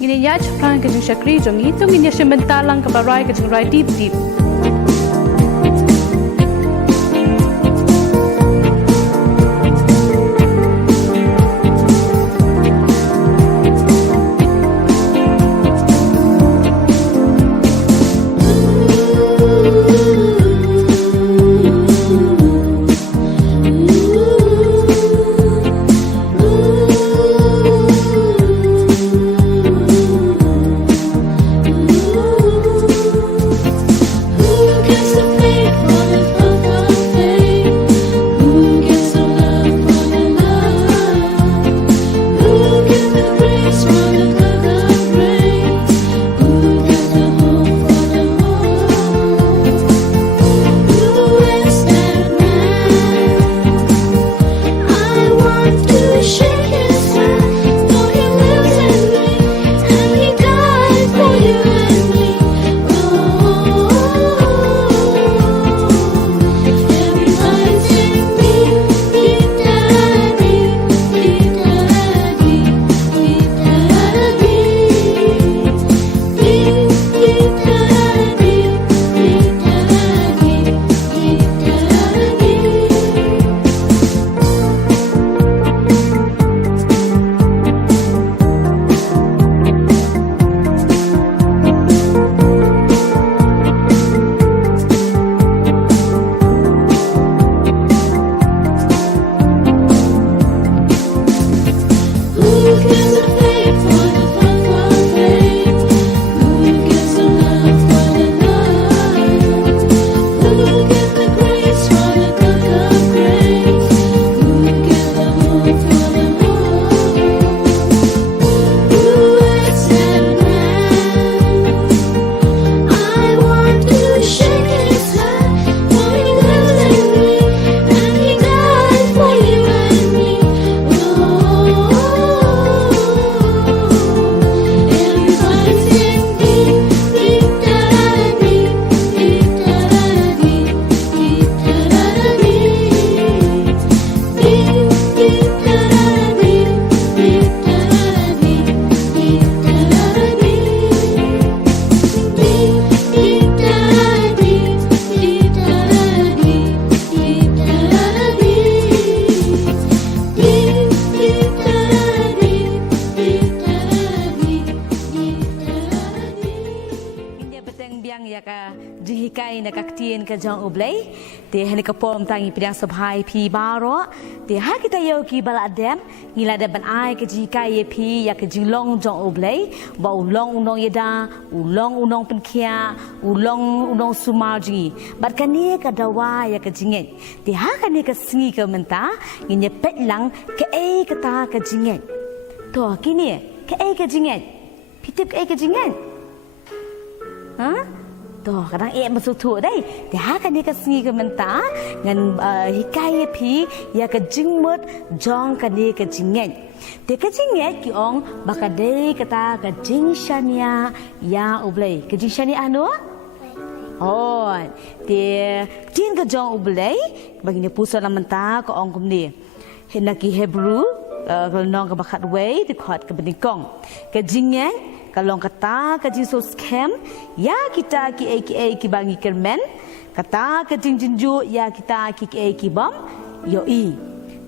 ini ya cepat ke jeng syakri jong itu ini sebentar lang ke barai ke jeng rai deep. Jihikai na kaktien ka jong ublay, te hani ka pom tangi pidang sabhai pi baro, te ha kita yo ki bala adem, ngila da ban ai ka jihikai ye pi ya ka jilong jong ublay, ba ulong unong yeda, ulong unong penkia, ulong unong sumarji, bat kani ka dawa ya ka jinget, te ha kani ka singi ka menta, nginya pet lang ka ka ta ka jinget. To kini ka ka jinget, pitip ka jinget. Ha? Toh kadang masuk tu dai. Dia kan dia kesengi ke mentah ngan hikaya pi ya ke jingmut jong kan dia ke jinget. Dia ke jinget ki ong bakadai kata ke jingshania ya ublay. Ke jingshania anu? Oh, dia tin ke jong ublay bagi dia pusat mentah ke ong kum ni. Henaki Hebrew kalau nong ke bakat way di kot ke benikong. Ke jinget kalau kata ke Jesus camp ya kita ki bangi kermen kata ke jinju ya kita ki bom yo i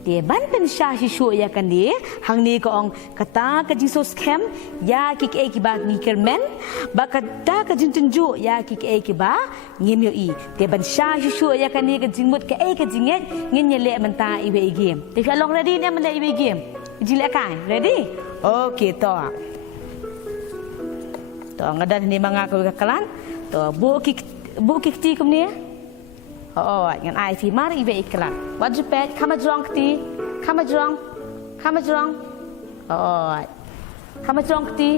dia ban pen sha hishu ya kan dia hang ni ko ong kata ke Jesus camp ya ki bangi kermen ba kata ke jinju ya ki ba ngim yo i dia ban sha hishu ya kan dia ke jingmut ke jinget ngin nyele menta iwe game dia kalau ready ni menda iwe game jilakan ready okay to to ngadan ni mga kakalan to bu kikti kum ni oh ngan ai fi mar ibe iklan wat jepet kama jong kti oh kama jong kti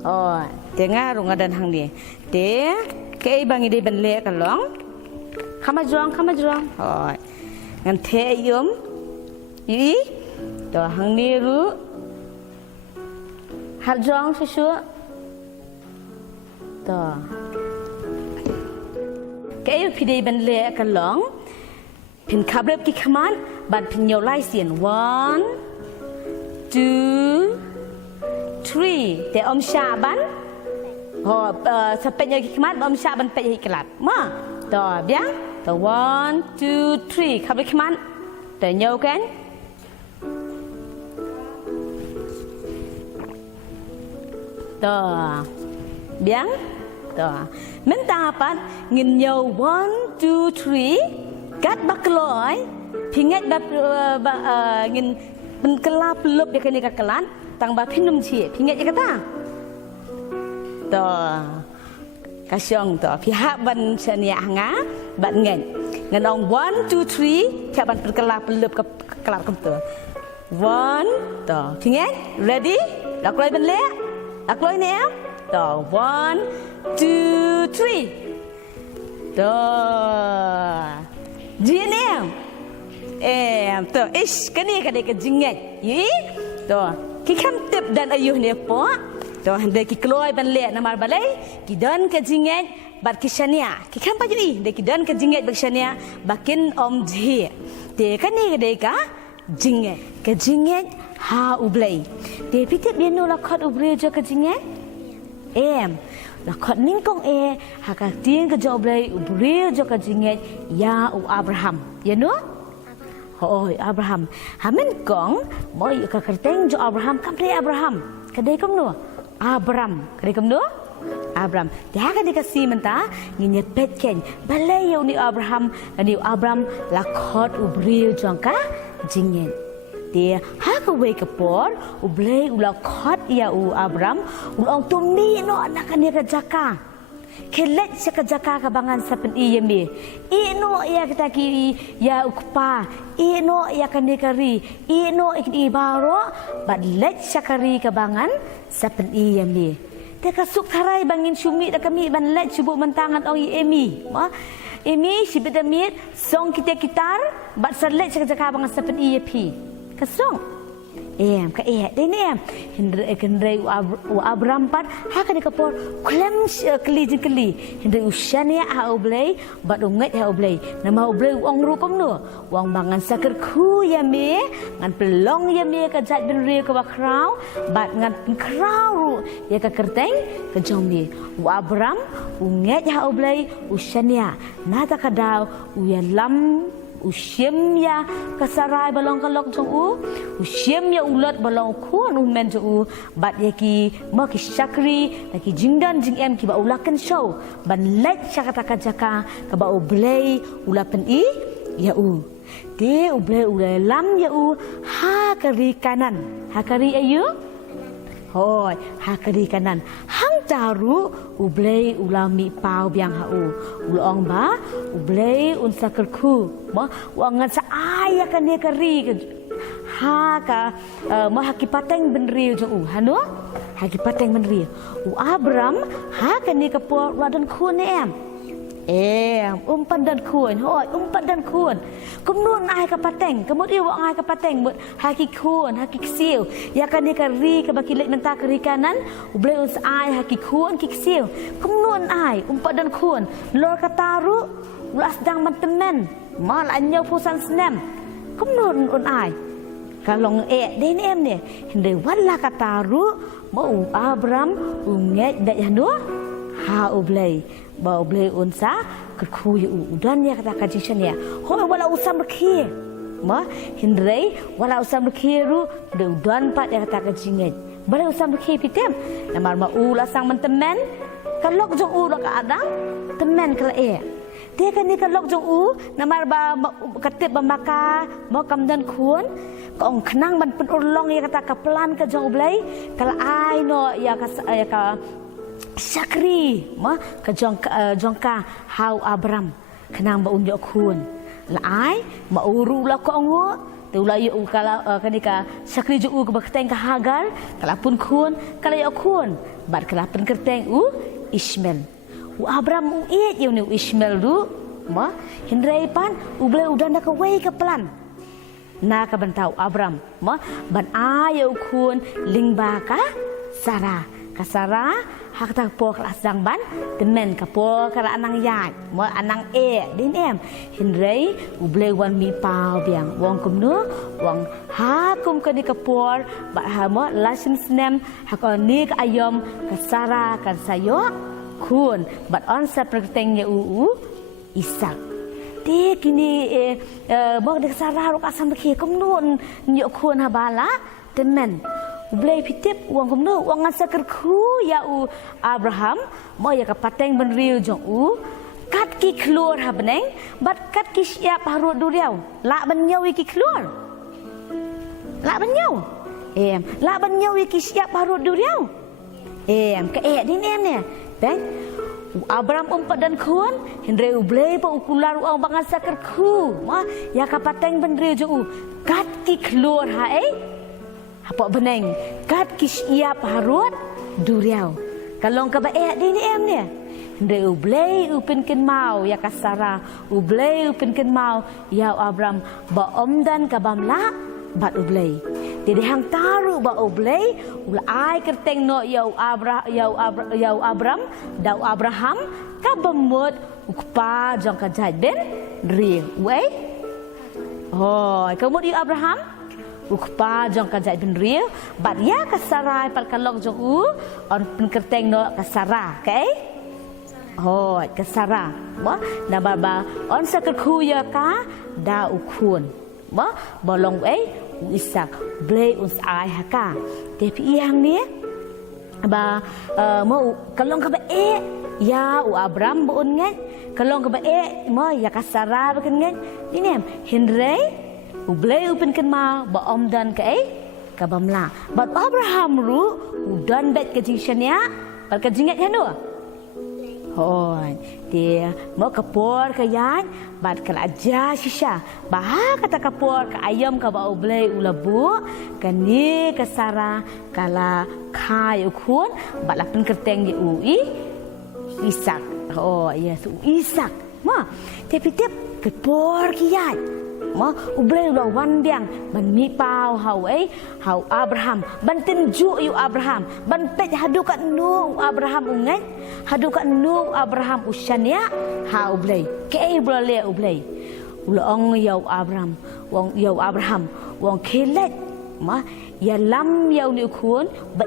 oh dengar ngadan hang ni te ke bangi de ben le kalong kama jong oh ngan the yum yi to hang ni ru har jong su to cái phi đây bên lệ cái lỏng pin khắp lớp cái command bạn pin nhiều lai xiên 1 2 3 te om sha ban ho sampai nyai khmat om sha ban pe kelat ma to biang to 1 2 3 khabe khmat te nyau kan to biang to minta pan ngin nyau 1 2 3 kat bakloi pingat ngin ben kelap lup ya kini kelan tang ba pinum cie pingat ya kata to kasyong to pihak ban senia nga ban ngen ngen ong 1 2 3 cha ban kelap lup ke kelap kem tu 1 to pingat ready dak loi ben le dak loi ni em to 1 2 3 to jin em to ish kani kadai ke jingat yi to ki kham tip dan ayuh ne po to hande ki kloi ban le namar balai ki dan ke jingat bat ki shania ki kham pa ji de ki dan ke jingat bak shania bakin om ji te kani kadai ka jingat ha ublai te pitip dia no la khot ubre jo ke jingat em la khot ning kong ha ka tien ke jo ublai ubre jo ke jingat ya u Abraham ya no Ôi Abraham, hamin kong moi ka kerteng jo Abraham kamre Abraham. Kadai kom no? Abram, kadai kom no? Abram. Dia kadai kasi menta nginya petken. Balai yo ni Abraham, ni Abram la khot ubril jongka jingen. Dia ha ka we ka por ublei ula khot ya u Abram, ulong tumni no anak ni ka jaka. Kelet sekejaka kabangan sapen iya mi. Ino ia kita ki ya ukpa. Ino ia kandikari. Ino ikni baro. Badlet sakari kabangan sapen iya mi. Teka suk tarai bangin syumi da kami banlet subuk mentangan oi emi. Ma emi sibedamit song kita kitar bad serlet sekejaka bangan sapen iya pi. Kasong. Em ka dai ne hindre u Abram pat ha ka kapor klem kli hindre ushania ha oblei bad unget ha oblei nama oblei wong rupam no wong bangan sakar khu ya me ngan pelong ya me ka jat ben re ka bakrau bad ngan krau ru ya ka kerteng ka jong me u Abram unget ha oblei ushania nata ka daw u ya lam usyem ya kasarai balong kalok jong usyem ya ulat balong kuan men jong bat ya ki ma ki syakri ki jingdan jing em ki ba ulakan show ban let syakata kajaka ka ba oblei ulapen i ya de oblei ulam ya ha kari kanan ha kari ayu hoi ha kari kanan hang taru ublei ulami pau biang ha ulong ba ublei un sakerku ma wangan sa aya kan ne kari ha ka ma hakipateng benri jo hanu hakipateng benri u Abram ha kan ne ka po wadan ku ne em umpan dan kuan hoi umpan dan kuan kumnun ai ka pateng kemut iwa ai ka pateng mut haki kuan haki sil ya kan ni kari ka bakilek menta kari kanan ublei us ai haki kuan ki sil kumnun ai umpan dan kuan lor kataru ulas dang mantemen mal anyo pusan snem kumnun un ai kalong de ni em ne hinde wala kataru mau Abram unget dak yanu ha ublei ba ublei unsa kerku yu udan ya kata kajishan ya ho wala usam berki ma hindrei wala usam berki ru de udan pat ya kata kajinget bala usam berki pitem namar ma ula sang mentemen kalok jong u ka adang temen kala dia kan ni kalok jong namar ba katip ba maka mo kamdan kuon kong kenang ban pen urlong ya kata kaplan ka jong ublei kala ai no ya ka Syakri ma ka jongka hau Abram kenang ba unjo kun la ai ma uru la ko ngo tu la yu kala kanika Syakri ju ka bakteng ka Hagar kala pun kun kala yu kun bat kala pen kerteng Ismail u Abram yu ni Ismail du ma hindrai pan uble udan ka wei ka plan na ka bantau Abram ma ban ayu kun lingba ka Sarah kasara hak tak por kelas dangban temen kapor kara anang yai mo anang din em hinrei ublei wan mi pau biang wong kumnu wong ha kum ka ni kapor ba ha mo lasim snem hakoni ka ayom kasara kan sayo kun bat on sa perteng ye isak ti kini mo de kasara ro asam ke kumnu nyo kun habala temen Ublay pitip uang kumno uang ngasakar ku ya Abraham mo ya kapateng benriu jong kat ki keluar ha beneng bat kat ki siap harut duriau la benyau ki keluar la benyau la benyau ki siap harut duriau ke din ne beng Abraham umpat dan kuan hendre ublay pa ukular uang bangasakar ku mo ya kapateng benriu jong kat ki keluar ha apa beneng kat kisiap harut duriau kalong ka bae din em ne ndre ublay upinken mau ya kasara ublay upinken mau ya Abraham ba omdan ka bamla bat ublay jadi hang taru ba ublay ula ai kerteng no ya Abraham dau Abraham ka bemut ukpa jong ka jadben ri we kamu di Abraham ukpa jong kajai bin real bat ya kasarai par kalong jong on penkerteng no kasara kasara mo na baba on sakar khuya ka da ukun mo bolong isak blay us ai haka tepi yang ni ba mo kalong ka ba ya Abraham bo on ngai kalong ka ba mo ya kasara ba kan ngai dinem hinrei ublay upinken ma ba omdan ka bamla bat Abraham ru udan bet ke jingshania par ka jinget hanu dia mo kapor ka yan bat kala aja shisha ba kata kapor ka ayam ka ba ublay ulabu kani kasara kala khai ukun bat lapin kerteng ye Isak yes Isak ma tep kapor ki yan mo ublay lo wan biang ban mi pau hau Abraham ban tinju yu Abraham ban pet hadu kat nu Abraham ungai hadu kat nu Abraham usyania ha ublay ke ublay ulo ong yau Abraham wong kelet ma ya lam yau ni kun ba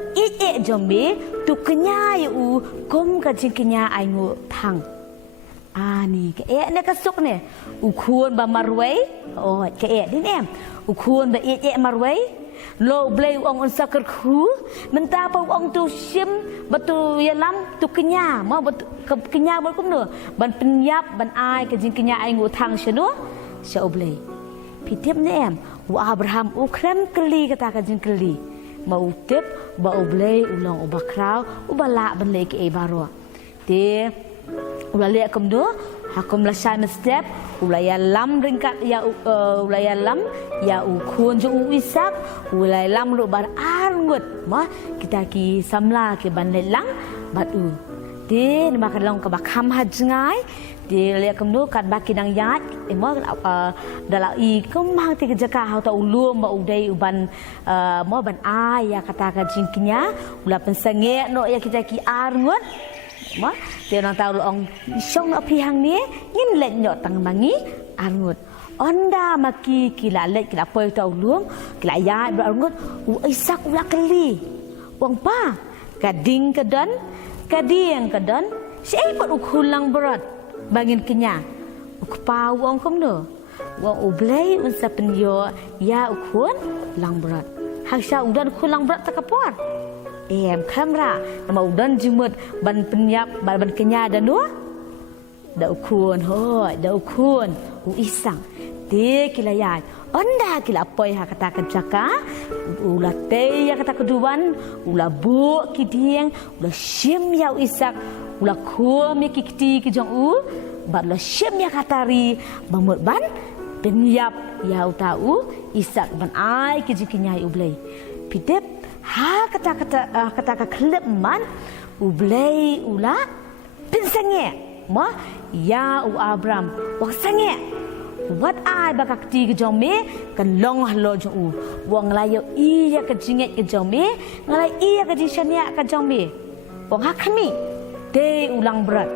jombe tu kenya yu kom ka jingkenya ai ngu thang ni ke ne kasuk ne ukun ba marway ke din em ukun ba marway lo blay ong sakar khu menta pa ong tu sim batu yalam tu kenya ma batu kenya bol kum no ban penyap ban ai ke jing kenya ai ngu thang shenu sha oblay pitip ne em Abraham ukrem keli kata ka jing keli ma utip ba oblay ulong ubakraw ubala ban le ke baro te ulaya kumdo hakum lasan step ulaya lam ringkat ya ulaya lam ya ukun jo Isak ulaya lam ru bar arngut ma kita ki samla ke ban lang bat de makalong ka bakam hajngai de le kumdo kat bakidang yat mo dala I kum hang ti jaka ha ta ulum ba udai uban mo ban ya kata ka jingkinya ula pensange no ya kita ki arngut ma dia orang tahu long song api hang ni ngin let nyot tang mangi angut onda maki kila let kila poi tau luom kila ya berangut Isak ula keli wong pa kading kedan kading kedan sei pot ukulang berat bangin kenya ukpa wong komno wong ublay unsa penyo ya ukun lang berat haksa udan kulang berat takapor kamera nama udan jumut ban penyap ban kenya dan da ukun Isak de kilayat onda kila poi ha kata kejaka ula te ya kata keduan ula bu kidieng ula sim ya Isak ula kum ya kikti kijong bat ula sim ya katari bamut ban penyap ya utau Isak ban ai kijikinya ublay pitep ha kata klip man ublay ula pinsange ma ya Abraham wak sange Wat ai bakak ti ke jong me kan long halo jong u. Wong layo iya ke jinget ke jong me, ngalai iya ke jishania ke jong me. Wong hakami de ulang berat.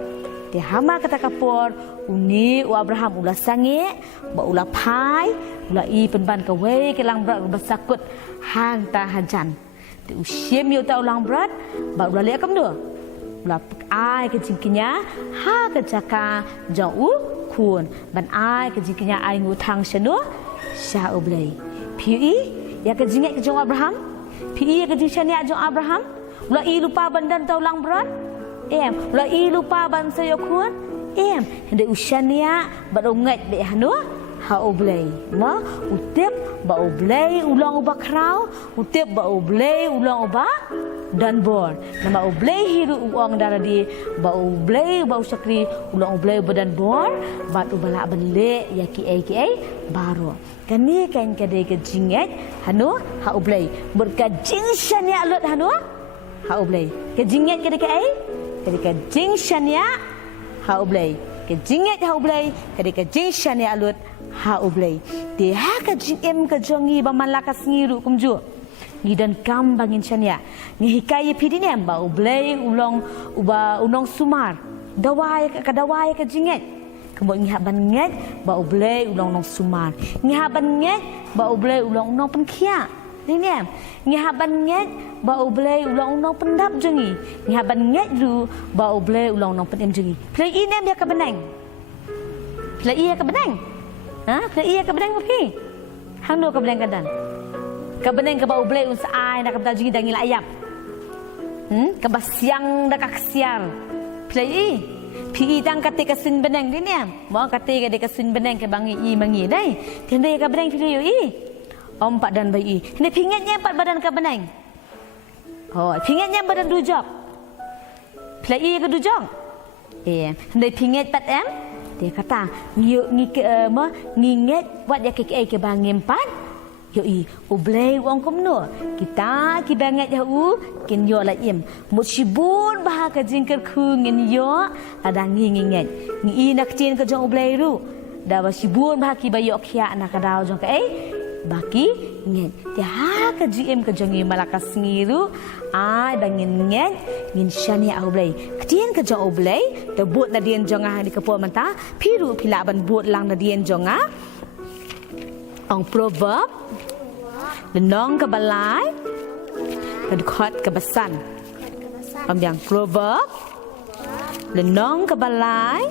De hama kata kapor uni u Abraham ulah sange, ba ulah pai, ulah i penban ke we ke lang berat bersakut hang ta hajan. De usiem yo ta ulang berat, ba ulah liak kam do. Ulah ai ke jingkinya ha ke jaka jong u kun ban ai ke jingkinya ai ngutang shanu sha ublei. Pi ya ke jinget ke jong Abraham, pi ya ke jingshania jong Abraham, ulah i lupa bandan ta ulang berat. Ulah i lupa ban sayo kun. Hendak usianya berongat be hanu ha oblei ma utip ba oblei ulang uba krau utip ba oblei ulang uba dan bor nama oblei hiru uang darah di ba oblei ba usakri ulang oblei badan bor ba ubala bele ya ki baru kani kan kade ke jinget hanu ha oblei berkajing syania lut hanu ha oblei ke jinget kade ke jing syania ha ublei ke jinget ha ublei ke jing syani alut ha ublei de ha ka jing ka jongi ba malakas ngiru kumju ngidan kam bangin syania ngi hikaye pidine ba ublei ulong uba unong sumar dawai ka dawai ka jinget kemo ngi haban nget ba ublei ulong nong sumar ngi haban nget ba ublei ulong nong penkia ni ngihaban nget ba ublei ulang unong pendap jengi ngihaban nget lu ba ublei ulang unong pendem jengi play inem dia ke benang play ia ke benang play ia ke benang pergi hang do ke benang kadan ke benang ke ba ublei us ai nak ke jengi dangil ayam ke basiang dak aksiar play pi tang kate ke sin benang ni mo kate ke sin benang ke bangi i mangi dai tende ke benang pilih yo i Ompat dan bayi. Ini pingatnya empat badan ke benang. Oh, pingatnya badan dujok. Pelai ke dujok. Ini pingat 4M. Dia kata, nginget buat dia ke bangin 4. Yoi, ublei wong komno. Kita ki banget jauh kin yo la im. Mo sibun bah ka jingker ku ngin yo ada nginget. Ngi nak cin ke jong ublei ru. Da ba sibun bah ki bayo khia nak daw jong ke baki ngen dia ke GM ke jongi malakas ngiru ai bangin ngen ngin syani aublei ketien ke jong aublei te bot na dien jonga ni kepo menta piru pila ban bot lang na dien jonga ong proverb lenong ke balai kedkhot ke besan am yang proverb lenong ke balai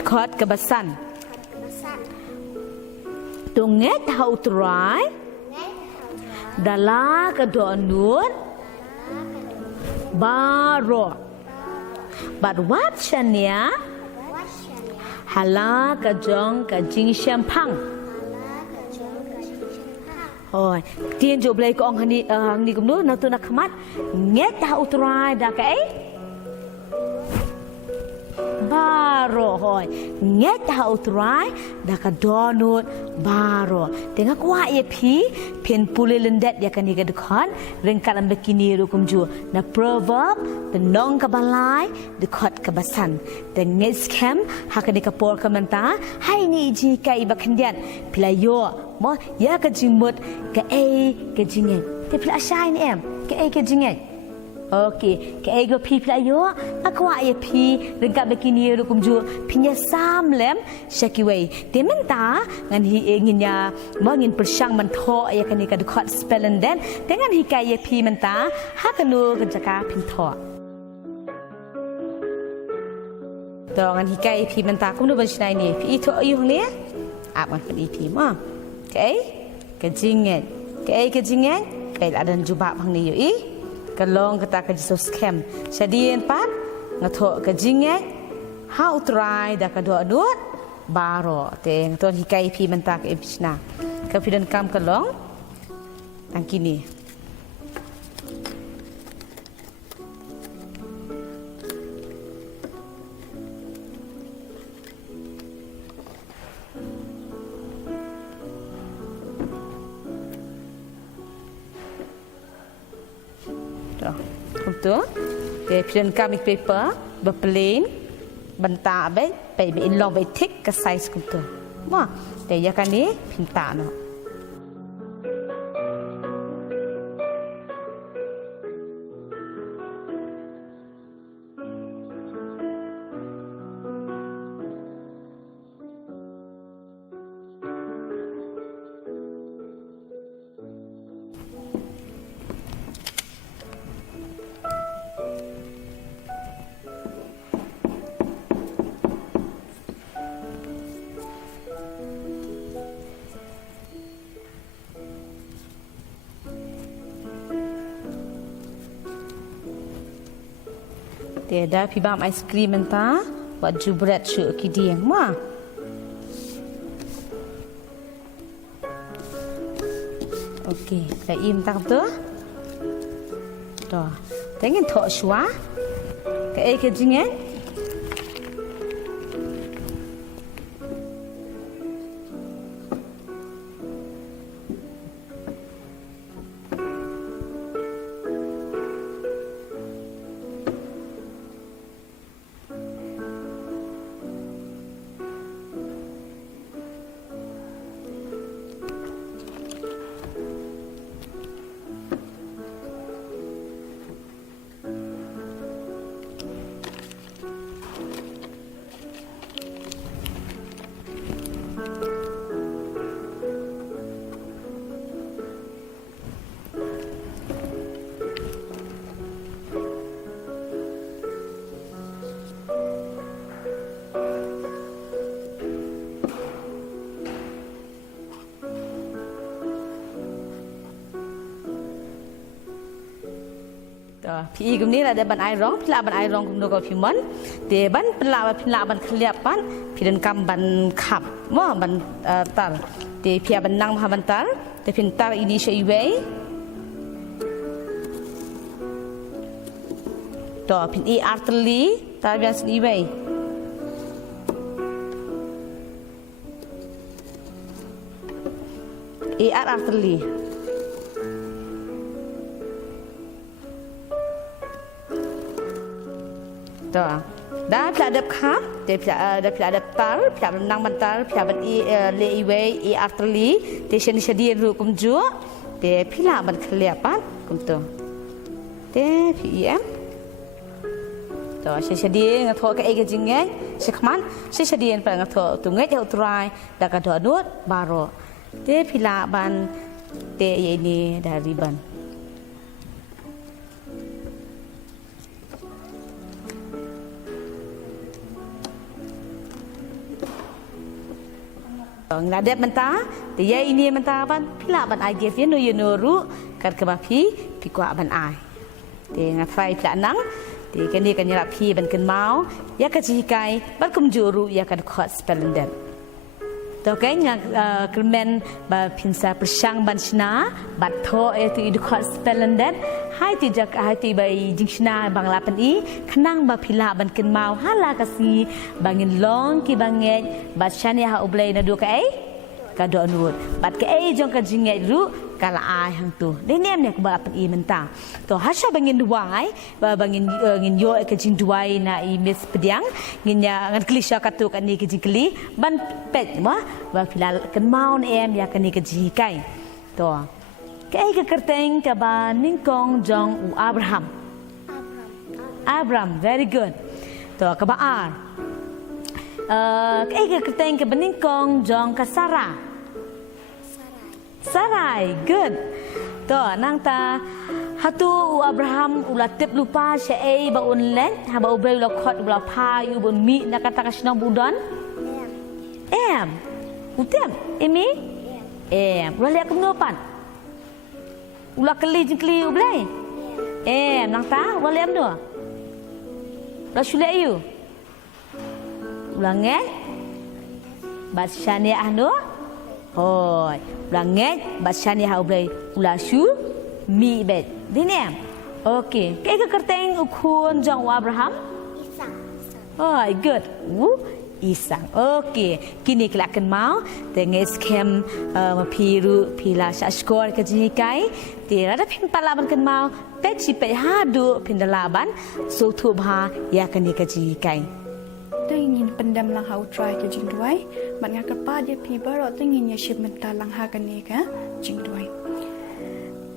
kedkhot ke besan Tunget hau terai Dala ke donut Baro Bat wat syania Hala ke jong ke jing syampang Oi, tien jo blai ko ong ni kumnu na tu nak khamat nget hau terai da ke Baro hoi nget hau terai da ka donut baro tengah kuat ye pi pen pule lendet ya kan ni dekon rengkat am bekini ru kumju na proverb the nong ka balai dekot ka basan the next camp haka ni kapor ka menta hai ni ji kai bakandian pilayo mo ya ka jimut ka ka jinget te pila shine em ka jinget Okey, ke ego pi playo, aku ai pi rengkat bekini ru kumju pinya sam lem shakiway. Te menta ngan hi enginya mangin persang mentho ya kan ka dekot spellen den dengan hi kai pi menta hakanu kejaka pintho. Dongan hi kai pi menta kum do ban snai ni pi tho yu ni. Ap man pi ma. Okey, kejinget. Kejinget, kai adan jubak phang ni yu i. Kalong kata ke Jesus camp. Jadi empat ngathok ke jinget how try da ka do adut baro teng ton hikai pi mentak episna. Ka pidan kam kalong ang kini. Untuk pidan comic paper berplain bentak be in long be thick ke size kuntu wah te ya kan ni pinta no Dia dah pibam ais krim mentah, buat jubret syuk kidiang mah. Okey, dah im tak tu. Dah. Tengin thok shua. Ke ke jingen. Pi gum ni lah ada ban air rong, pila ban air rong gum dogo pi mon. De ban pila ban keliapan, pi dan kam ban kap, mo ban tar. De pi ban nang ma ban tar, de pin tar ini syai wei. To pin i arteli, tar bias ni wei. I arteli. Dah, dah pelajap kap, dah pelajap tar, pelajap nang bantar, pelajap le iway, arteri, dia sedia ru kumju, dia pelajap ban keliapan kumtu, dia pm, dah sedia ngathok ke ega jingen, sekman, sedia pada ngathok tungai jauh terai, dah kado adut baru, dia pelajap ban, dia ini dari ban. Ngadep mentah, dia ini mentah ban, pila ban IDF ye no ye no ru, kan kemapi, pi kuat ban ai. Dia ngafai pila nang, dia kan dia kan nyerap pi ban kan mau, ya kajikai, ban kumjuru ya kan kuat spelender. Tahu kan yang kermen ba pinsa persang ban sina, bat tho itu idu kuat spelender, hai tijak hai tibai jingsna bang lapan i, kenang ba pila ban kan mau, hala kasi bangin long ki banget, bat shani ha ublay na du kai, kado anut, bat kai jong ka jinget ru, kala ai hang tu, ni nem ne ba lapan i mentah, to hasya bangin duai, ba bangin ngin yo ke jing duai na i mis pediang, ngin ya ngan klisya katu kan ni ke jingkli, ban pet ma, ba pila kan mau em ya kan ni ke jikai, to. Kai ke kerteng ke ba ningkong jong u Abraham. Abraham, very good. To ke ba ar. Kai ke kerteng ke beningkong jong ke Sarah. Sarai, good. To nang ta hatu u Abraham ulatip lupa syai ba unlen, ha ba ubel lokot ula pa yu bun mi na kata kasnang budon. Utem, emi? Ula lihat kemenupan. Ulah keli jengkeli ublay. Nang ta, ulah lihat tu. Ulah syulek you. Ulah ngek. Bat syani ahnu. Hoi. Ulah ngek, bat syani ha ublay. Ulah syu mi bet. Dinem. Okey. Kai ke kerteng ukun jong Abraham? Isang. Hoi, good. Isang. Okey. Kini kelakan mau dengan skem mapiru pila syashkor ke jikai. Dia ada pin palaban kan mau peci pe hadu pin dalaban so tu bha ya kan ni ke jikai. Tu ingin pendam lang hau try ke jing duai bat ngak kepa je pi baro tingin ya ship mental lang ha kan ni ka jing duai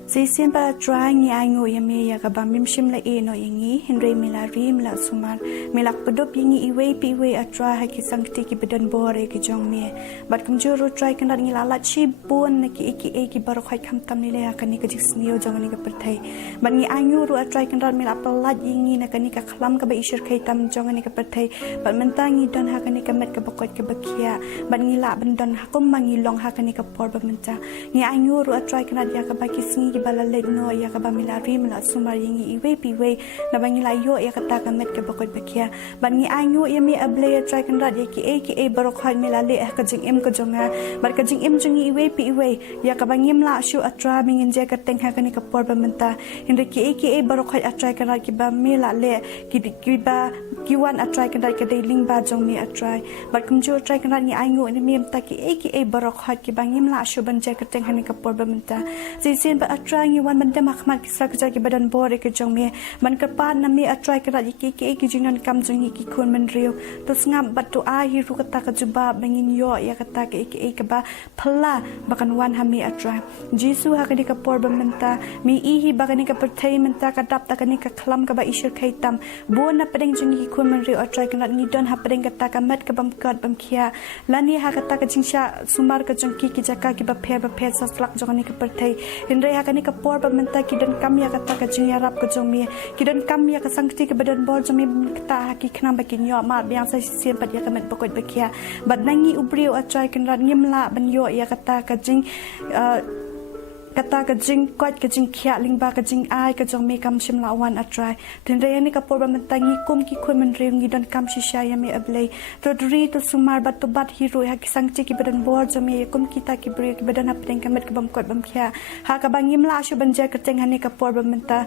Sisian para try ni aingo ya me ya ka bam mim shim la e no yangi Henry mila rim la sumar milak pedop yangi iwe pi iwe a try ha ki sangti ki bedan bore ki jong me bat kum juro try kan ngi la chi bon na ki iki e ki baro khai kham tam ni le ka ni ka jisnio jong ni ka perthai bat ngi aingo ru a try kan mila palat yangi na ka ni ka khlam ka ba ishir khai tam jong ni ka perthai bat mentangi don ha ka ni ka met ka bakot ka bakia bat ngi la ban don ha kum mangi long ha ka ni ka por ba menta ngi aingo ru a try kan ya ka ba ki singi ki bala let no ya ka ba mila rim la sumar yangi iwe pi we na ba ngi la yo ya ka ta ka met ka bakot bakia bat ngi aingo ya me able ya try kan ya ki e baro khai mila le ka jing em ka jonga bat ka jing em jungi iwe pi iwe ya ka ba ngim la shu atra mingin je ka teng ha ka ni ka por ba menta hindre ki e baro khai atra kan ki ba mila le ki ba ki wan atra kan ka dei ling ba jong me atra bat kum jo try kan ngi aingo ni me ta ki e baro khai ki ba ngim la shu ban je ka teng ha ni ka por ba menta sin ba atrai ngi wan man de makmat ki sak jar ki badan bore ke jong me man ka pa na me atrai ka ki jinan kam jong ki khon man riu to ngam bat to a hi ru ka ta ka juba bangin yo ya ka ta ki ka ba phla bakan wan ha me atrai jisu ha ka ni ka por ba menta mi i hi ba ka ni ka perthai menta ka dap ta ka ni ka khlam ka ba ishir khai tam bo na padeng jong ki khon man riu atrai ka ni don ha padeng ka ta ka mat ka bam kat bam khia lani ha ka ta ka jingsha sumar ka jong ki jaka ki ba pher sa slak jong ni ka perthai Hindre ha kani ka por ba menta ki dan kam ya kata ka jing yarap ko jong mi ki dan kam ya ka sangti ka badan bor jong mi kata ha ki khna ba ki nyo ma biang sa sien pat ya ka met bakot bakia bad nangi ubriu atrai kan rat ngim la ban yo ya kata ka jing kata ka jing kwat ka jing khia lingba ka jing ai ka jong me kam shim la wan atrai tin re ni ka por ba menta ngi kum ki khoi man re ngi dan kam shisha ya me ablei to dri to sumar bat to bat hero ha ki sangti ki badan bor jong me kum ki ta ki bre ki badan ap teng ka met ka bam kwat bam khia ha ka bangim la shu ban je ka teng ha ni ka por ba menta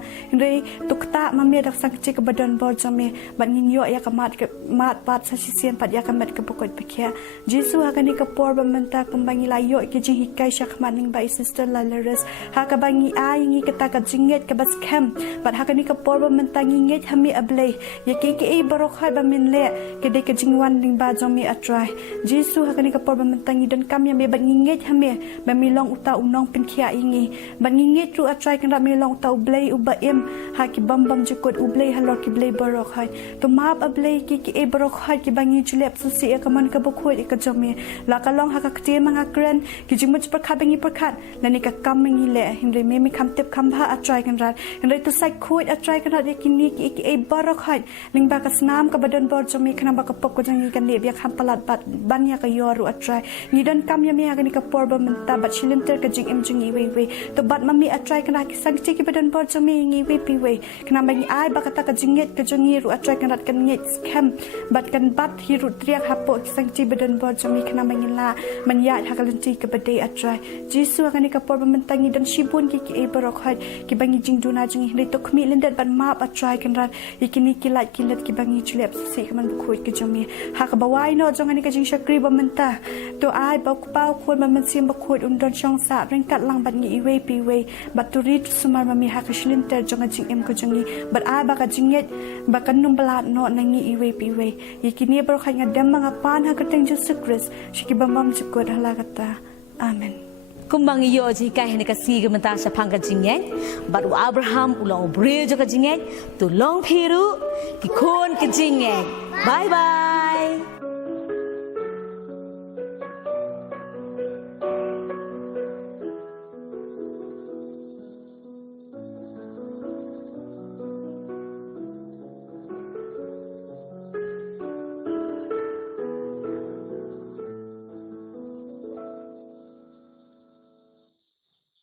re to kta ma me dak sangti ka badan bor jong me ban ngi yo ya ka mat pat sa shisien pat ya ka met ka bakot bakia jisu ha ka ni ka por ba menta kum bangi la yo ki jing hikai shak maning ba sister la ha ka bangi ai ngi kata ka jinget ka bas kham bat ha ka ni ka por ba mentangi nget hami ablei ye ke e barok hai ba min le ke de ka jingwan ling ba jong mi atrai jisu ha ka ni ka por ba mentangi dan kam ya me bat nget hami ba mi long uta unong pin khia ingi ban nget ru atrai kan ra mi long uta ublei uba em ha ki bam jikot ublei ha lor ki blei barok hai to map ablei ki e barok hai ki bangi julep su si ka man ka bokhoi ka jong mi la ka long ha ka kte manga kren ki jingmuch par kha bangi par khat la ni ka kam ngi le hindre me mi kham tep kham bha atrai kan rat hindre to sai khoi atrai kan rat ki ni ki e barok hai ling ba ka snam ka badan bor jong mi khna ba ka pok ko jang ni kan le bia kham palat bat ban ya ka yoru atrai ni dan kam ya me ha ni ka por ba menta bat chilinter ka jing em jing i we to bat mami atrai kan ki sang chi ki badan bor jong mi ngi we pi we khna ba ni ai ba ka ta ka jinget ka jong ni ru atrai kan rat kan nget kham bat kan bat hi ru triak ha po ki sang chi badan bor jong mi khna ba ni la man ya ha ka lan chi ka bade atrai jisu ha ni ka por ba menta ngi dan shibun ki e barok hat ki bangi jing duna jing hindai to khmi lendat ban ma pa try kan rat ikini ki lat ki lat ki bangi chulep si man khoi ki jomi ha ka bawai no jong ani ka jing shakri ba menta to ai ba ku pau khoi man sim ba khoi un don chong sa ring kat lang ban ngi iwe pi we bat to rit sumar ma mi ha ka shlin ter jong jing em ko jongi bat ai ba ka jinget ba kan num balat no nangi iwe pi we ikini barok ha ngadam mga pan ha ka teng Jesus Christ shiki ba mam chukod hala kata amen Kumbang iyo ji kai hene ka sige menta sa pangka jingen baru Abraham ulang bridge ka jingen tu long phiru ki khon ka jingen bye bye